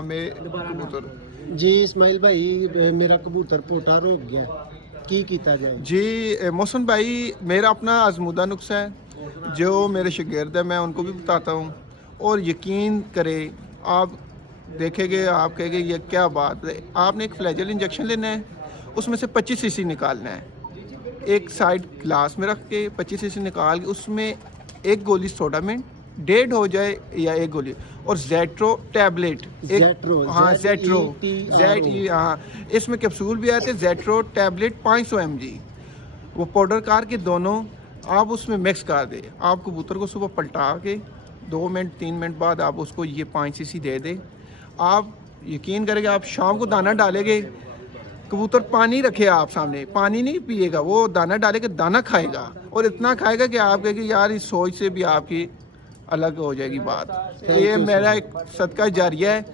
कबूतर जी इस्माइल भाई, मेरा कबूतर पोटा रोक गया, की कीता जाए? जी मोहसिन भाई, मेरा अपना आजमूदा नुस्खा है जो मेरे शागिर्द है, मैं उनको भी बताता हूँ और यकीन करें आप देखेंगे, आप कहेंगे ये क्या बात है। आपने एक फ्लैजल इंजेक्शन लेना है, उसमें से 25 सीसी निकालना है, एक साइड ग्लास में रख के 25 सीसी निकाल के उसमें एक गोली सोडामिंट, 1.5 हो जाए या एक गोली, और जेट्रो टैबलेट जेट्रो, हाँ जेट्रो ZETRO। हाँ, इसमें कैप्सूल भी आते हैं। जेट्रो टैबलेट 500 mg, वो पाउडर कार के दोनों आप उसमें मिक्स कर दे। आप कबूतर को सुबह पलटा के 2 मिनट 3 मिनट बाद आप उसको ये 5 सीसी दे दे। आप यकीन करेंगे, आप शाम को दाना डालेंगे, कबूतर पानी रखे आप सामने, पानी नहीं पिएगा, वो दाना डालेगा, दाना खाएगा और इतना खाएगा कि आप कहेंगे यार इस सोच से भी आपकी अलग हो जाएगी बात। ये मेरा एक सदका जारिया है।